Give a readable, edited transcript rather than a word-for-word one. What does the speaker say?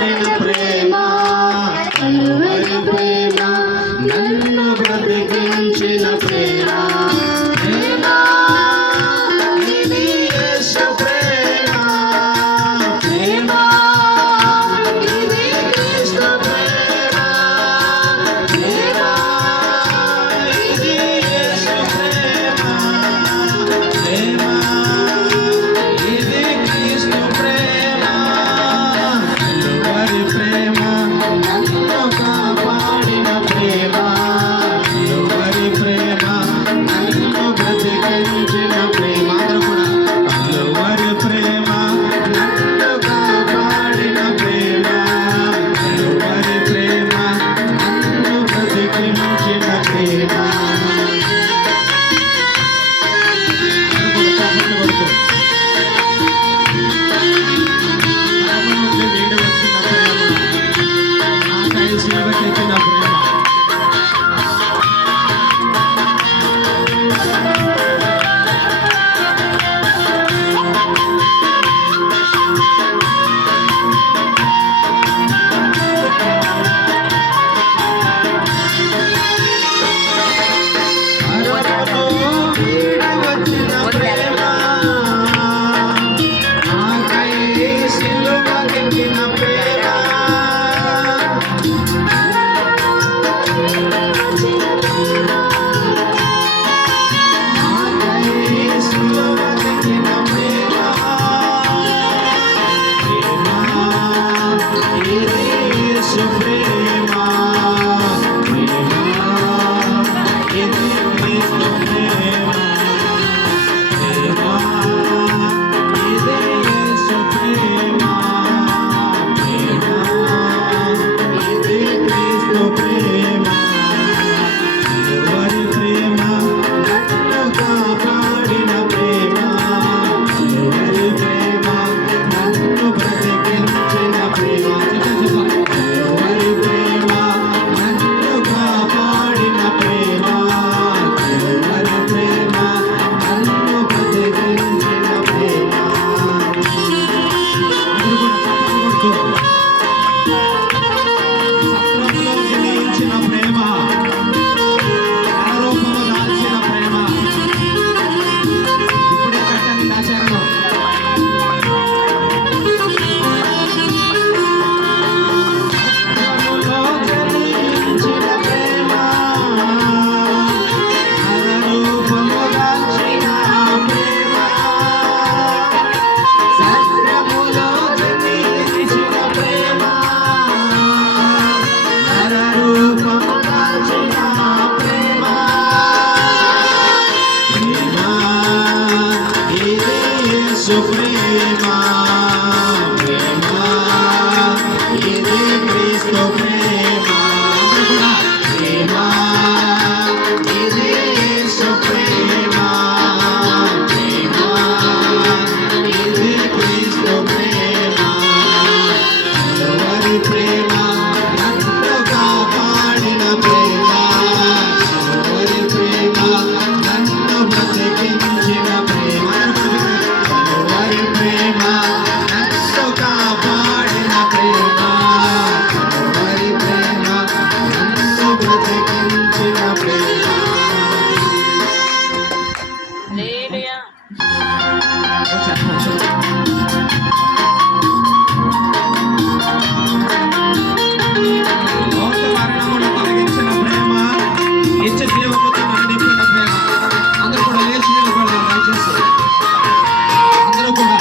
కాపాడిన ప్రేమ, కలువరి ప్రేమ, నన్ను బ్రతికించిన ప్రేమ, ప్రేమ ఇది యేసు ప్రేమ, ప్రేమ ఇది క్రీస్తు ప్రేమ, ప్రేమ ఇది యేసు ప్రేమ, ప్రేమ ఇది క్రీస్తు ప్రేమ, కలువరి ప్రేమ, నన్ను కాపాడిన ప్రేమ, కలువరి ప్రేమ, నన్ను బ్రతికించిన ప్రేమ, అందరూ కూడా కలువరి ప్రేమ, నన్ను కాపాడిన ప్రేమ, కలువరి ప్రేమ, నన్ను బ్రతికించిన ప్రేమ. సేవకెక్కిన ప్రేమ, అరవలో వీడి వచ్చిన ప్రేమ, ఆకై సిలువకెక్కిన ప్రేమ, ప్రేమ, ప్రేమ ఇది క్రీస్తు ప్రేమ, ప్రేమ ఇది యేసు ప్రేమ, ప్రేమ ఇది క్రీస్తు ప్రేమ, కలువరి ప్రేమ, నన్ను కాపాడిన ప్రేమ, కలువరి ప్రేమ, నన్ను బ్రతికించిన ప్రేమ, ప్రేమ, నన్ను కాపాడిన ప్రేమ, కలువరి ప్రేమ, నన్ను బ్రతికించిన ప్రేమ. లోక మరణమును తొలగించిన ప్రేమ, నిత్య జీవముతో నన్ను నింపిన ప్రేమ. అందరూ కూడా లేచి నిలబడదాం దయచేసి, అందరూ కూడా